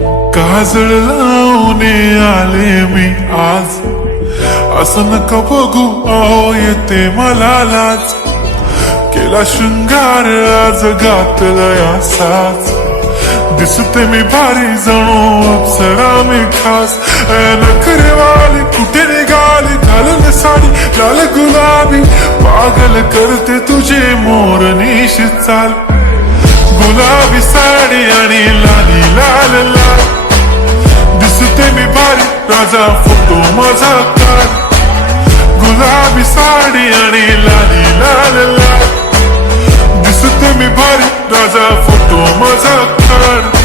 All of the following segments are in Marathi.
काजळ लावून आले मी आज, असं नका बघू अहो येते मला लाज. केला शृंगार आज घातलाय असाच, दिसते मी भारी जणू अप्सरा मी खास. नखरेवाली कुठे निघाली घालून साडी लाल गुलाबी, पागल करते तुझे मोरनीश चाल. गुलाबी साडी आणि लाली लाल लाल, दिसते मी भारी राजा फोटो माझा काढ. गुलाबी साडी आणि लाली लाल लाल, दिसते मी भारी राजा फोटो माझा काढ.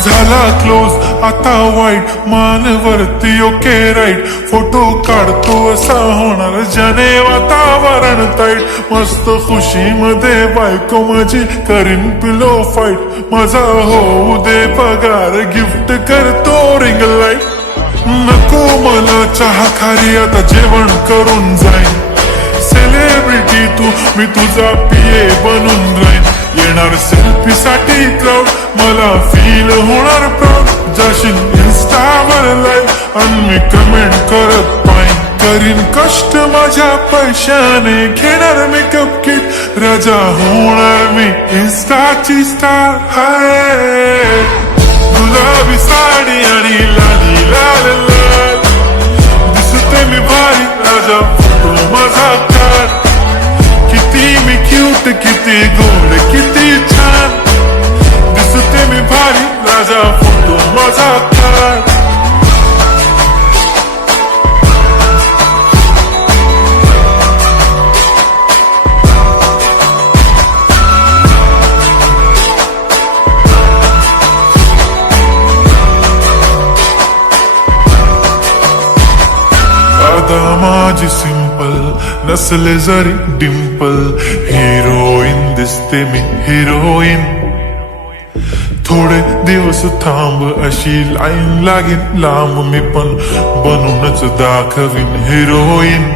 झाला क्लोज आता वाईट, मानवरती ओके राईट. फोटो काढतो असा होणार ज्याने वातावरण ताईट. मस्त खुशी मध्ये बायको माझी करीन पिलो फाईट. माझा होऊ दे पगार गिफ्ट करतो रिंग लाईट. नको मला चहा खारी आता जेवण करून जाईन. सेलिब्रिटी तू मी तुझा पिये बनून राहीन. येणार सेल्फी साठी क्राऊड मला फील होणार प्राऊड. जाशील इन्स्टावर लाईव्ह आणि मी कमेंट करत पाईन. करीन कष्ट माझ्या पैशाने घेणार मेकअप किट. राजा होणार मी इन्स्टाची स्टार. हाय गुलाबी साडी आणि लाली लाल लाल, दिसते मी भारी राजा फोटो माझा काढ. किती मी क्यूट किती गोड किती छान, दिसते मी भारी राजा फोटो माझा काढ. आता माझी सिंपल नसले जरी डिंपल, हिरोईन दिसते मी हिरोईन. थोडे दिवस थांब अशी लाईन लागेल लांब, मी पण बनूनच दाखवीन हिरोईन.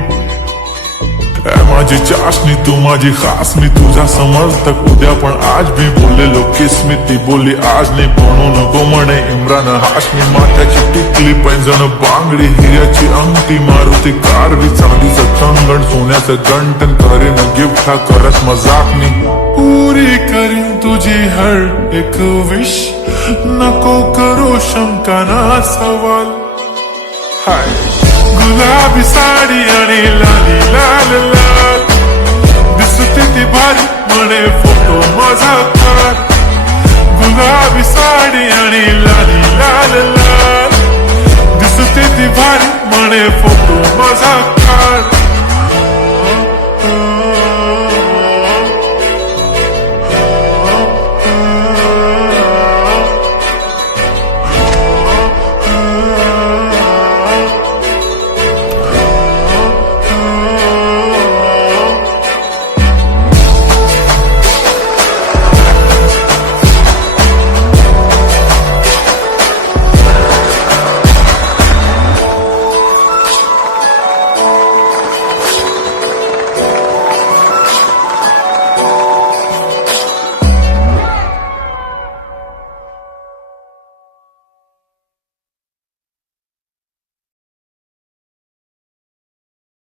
माझी चाशनी तू माझी खास, मी तुझा समर्थक उद्या पण आज मी बोललेलो किस मी. ती बोलली आज नाही बनू नको म्हणे इम्रान हाशमी. माथ्याची टिकली पैंजण बांगडी हिऱ्याची अंगठी, मारुती कारवी चांदीचं कंगण सोन्याचं गंटन. करीन गिफ्ट हा करत मजाक मी. पुरी करीन तुझी हर एक विश, नको करू शंका ना सवाल. हाय गुलाबी साडी आणि लाली लाल लाल, दिसते ती भारी म्हणे फोटो माझा काढ. गुलाबी साडी आणि लाली लाल लाल, दिसते ती भारी म्हणे फोटो माझा काढ.